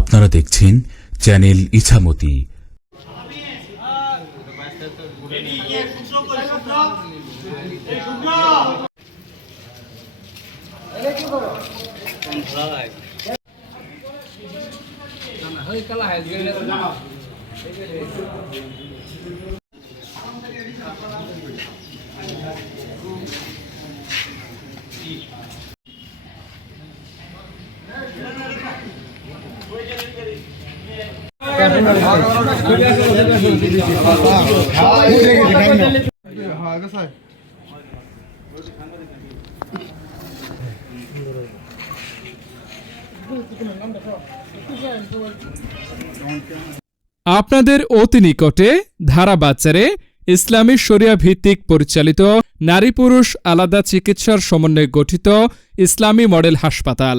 আপনারা দেখছেন চ্যানেল ইছামতি। আপনাদের অতি নিকটে ধারা বাচ্চারে ইসলামী শরিয়া ভিত্তিক পরিচালিত নারী পুরুষ আলাদা চিকিৎসার সমন্বয়ে গঠিত ইসলামী মডেল হাসপাতাল।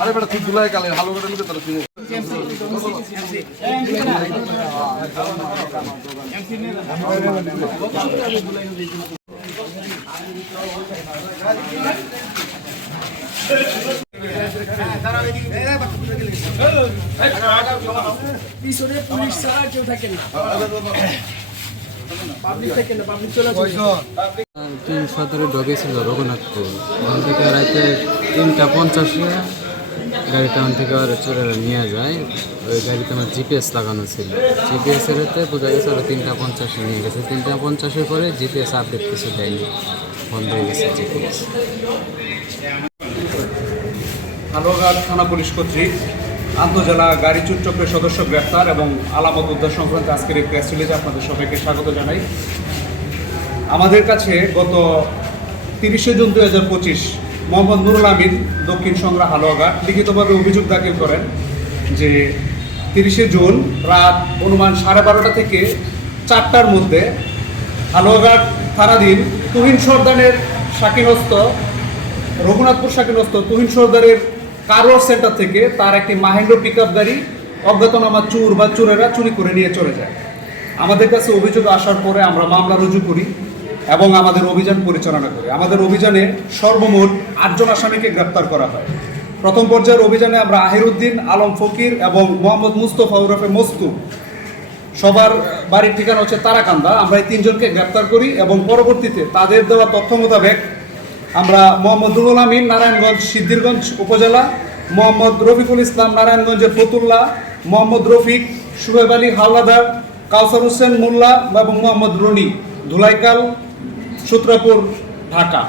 আরে বেটা তুই জুলাই কালে ভালো করে নিতে তোর তিন সতেরো ঢুকেছিল রঘুনাথপুর। ওখান থেকে রাতে তিনটা পঞ্চাশে গাড়িটা ওখান থেকে ওরা চোরেরা নিয়ে যায়। ওই গাড়িতে আমার জিপিএস লাগানো ছিল। জিপিএস এর হাতে বোঝা গেছে ওরা তিনটা পঞ্চাশে নিয়ে গেছে। তিনটা পঞ্চাশের পরে জিপিএস আপডেট কিছু দেয়নি। বন্ধ হয়ে গেছে জিপিএস। হালুয়াঘাট থানা পুলিশ কর্তৃক আন্তজেলা গাড়ি চুর চক্রের সদস্য গ্রেপ্তার এবং আলামত উদ্ধার সংক্রান্ত আজকের এই প্রেস রিলিজে আপনাদের সবাইকে স্বাগত জানাই। আমাদের কাছে গত তিরিশে জুন দুই হাজার পঁচিশ মোহাম্মদ নুরুল আমিন, দক্ষিণ সংগ্রাম হালুয়াঘাট, লিখিতভাবে অভিযোগ দাখিল করেন যে তিরিশে জুন রাত অনুমান সাড়ে বারোটা থেকে চারটার মধ্যে হালুয়াঘাট থানাধীন তুহিন সর্দানের সাকিনস্ত রঘুনাথপুর শাকিনস্ত তুহিন সর্দারের কারোর সেন্টার থেকে তার একটি মাহেন্দ্র পিক গাড়ি অজ্ঞাতনামা চুর বা চোরেরা চুরি করে নিয়ে চলে যায়। আমাদের কাছে অভিযোগ আসার পরে আমরা মামলা রুজু করি এবং আমাদের অভিযান পরিচালনা করি। আমাদের অভিযানে সর্বমোট আটজন আসামিকে গ্রেপ্তার করা হয়। প্রথম পর্যায়ের অভিযানে আমরা আহিরুদ্দিন, আলম ফকির এবং মোহাম্মদ মুস্তফা ওরফে মস্তু। সবার বাড়ির ঠিকানা হচ্ছে তারাকান্দা। আমরা এই তিনজনকে গ্রেপ্তার করি এবং পরবর্তীতে তাদের দেওয়া তথ্য মোতাবেক আমরা মোহাম্মদ রুহুল আমিন, নারায়ণগঞ্জ, সিদ্ধিরগঞ্জ উপজেলা, মোহাম্মদ রফিকুল ইসলাম, নারায়ণগঞ্জের ফতুল্লা, মোহাম্মদ রফিক, সুহেব আলী হাওলাদার, কাউসার হোসেন মোল্লা এবং মোহাম্মদ রনি, ধুলাইকাল, সূত্রাপুর, ঢাকা।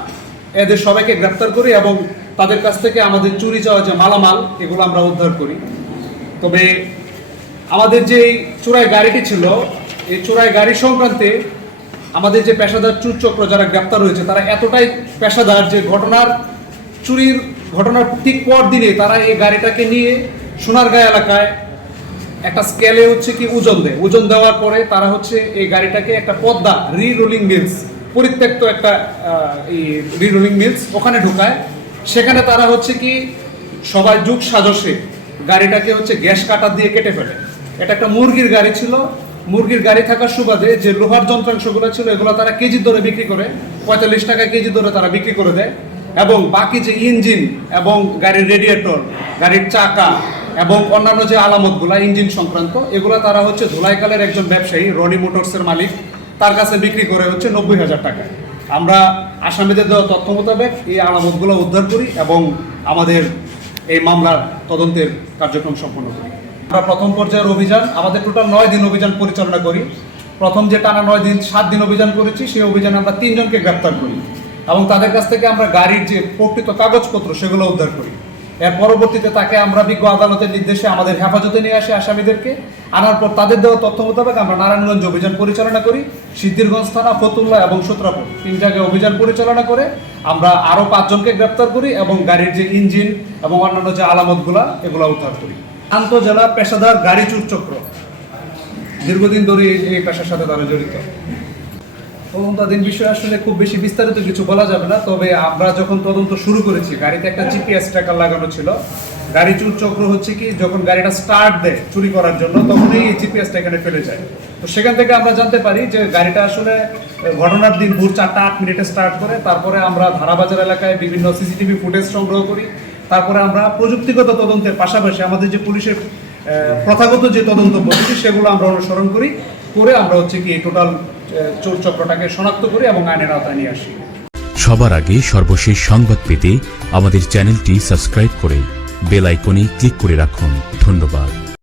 এদের সবাইকে গ্রেপ্তার করি এবং তাদের কাছ থেকে আমাদের চুরি যাওয়া যে মালামাল, এগুলো আমরা উদ্ধার করি। তবে আমাদের যে চোরাই গাড়িটি ছিল, এই চোরাই গাড়ি সংক্রান্তে আমাদের যে পেশাদার চুর চক্র যারা গ্রেপ্তার হয়েছে, তারা এতটাই পেশাদার যে ঘটনার চুরির ঘটনার ঠিক পর দিনে তারা এই গাড়িটাকে নিয়ে সোনারগাঁ এলাকায় একটা স্কেলে হচ্ছে কি ওজন দেয়। ওজন দেওয়ার পরে তারা হচ্ছে এই গাড়িটাকে একটা পদ্মা রি রোলিং মিলস পরিত্যক্ত একটা এই রি রোলিং মিলস ওখানে ঢুকায়। সেখানে তারা হচ্ছে কি সবাই যুগ সাজসে গাড়িটাকে হচ্ছে গ্যাস কাটার দিয়ে কেটে ফেলে। এটা একটা মুরগির গাড়ি ছিল মুরগির গাড়ি থাকার সুবাদে যে লোহার যন্ত্রাংশগুলো ছিল, এগুলো তারা কেজি দরে বিক্রি করে, পঁয়তাল্লিশ টাকা কেজি দরে তারা বিক্রি করে দেয়। এবং বাকি যে ইঞ্জিন এবং গাড়ির রেডিয়েটর গাড়ির চাকা এবং অন্যান্য যে আলামতগুলা, ইঞ্জিন সংক্রান্ত, এগুলো তারা হচ্ছে ধুলাইকালের একজন ব্যবসায়ী, রনি মোটরসের মালিক, তার কাছে বিক্রি করে হচ্ছে নব্বই হাজার টাকা আমরা আসামিদের দেওয়া তথ্য মোতাবেক এই আলামতগুলো উদ্ধার করি এবং আমাদের এই মামলার তদন্তের কার্যক্রম সম্পন্ন করি। আমরা প্রথম পর্যায়ের অভিযান, আমাদের টোটাল নয় দিন অভিযান পরিচালনা করি। প্রথম যে টানা নয় দিন, সাত দিন অভিযান করেছি, সেই অভিযানে আমরা তিনজনকে গ্রেপ্তার করি এবং তাদের কাছ থেকে আমরা গাড়ির যে প্রকৃত কাগজপত্র, সেগুলো উদ্ধার করি। এর পরবর্তীতে তাকে আমরা বিজ্ঞ আদালতের নির্দেশে আমাদের হেফাজতে নিয়ে আসি আসামিদেরকে। আনার পর তাদের দেওয়া তথ্য মোতাবেক আমরা নারায়ণগঞ্জ অভিযান পরিচালনা করি, সিদ্ধিরগঞ্জ থানা, ফতুল্লা এবং সূত্রাপুর। তিন জায়গায় অভিযান পরিচালনা করে আমরা আরও পাঁচজনকে গ্রেপ্তার করি এবং গাড়ির যে ইঞ্জিন এবং অন্যান্য যে আলামতগুলা, এগুলো উদ্ধার করি। আন্তঃজেলা পেশাদার গাড়ি চুর চক্র। দীর্ঘদিন ধরে এই- পেশার সাথে তারা জড়িত। তদন্তাধীন বিষয় আসলে খুব বেশি বিস্তারিত কিছু বলা যাবে না, তবে আমরা যখন তদন্ত শুরু করেছি, গাড়িতে একটা জিপিএস ট্র্যাকার লাগানো ছিল। গাড়ি চুর চক্র হচ্ছে কি, যখন গাড়িটা স্টার্ট দেয় চুরি করার জন্য, তখনই এই জিপিএসটা এখানে ফেলে যায়। তো সেখান থেকে আমরা জানতে পারি যে গাড়িটা আসলে ঘটনার দিন ভোর চারটা আট মিনিটে স্টার্ট করে, তারপরে আমরা ধারাবাজার এলাকায় বিভিন্ন সিসিটিভি ফুটেজ সংগ্রহ করি। তারপরে আমরা প্রযুক্তিগত তদন্তের পাশাপাশি আমাদের যে পুলিশের প্রথাগত যে তদন্ত পদ্ধতি, সেগুলো আমরা অনুসরণ করি, করে আমরা হচ্ছে কি টোটাল চোর চক্রটাকে শনাক্ত করি এবং আইনের আওতায় নিয়ে আসি। সবার আগে সর্বশেষ সংবাদ পেতে আমাদের চ্যানেলটি সাবস্ক্রাইব করে বেল আইকনে ক্লিক করে রাখুন। ধন্যবাদ।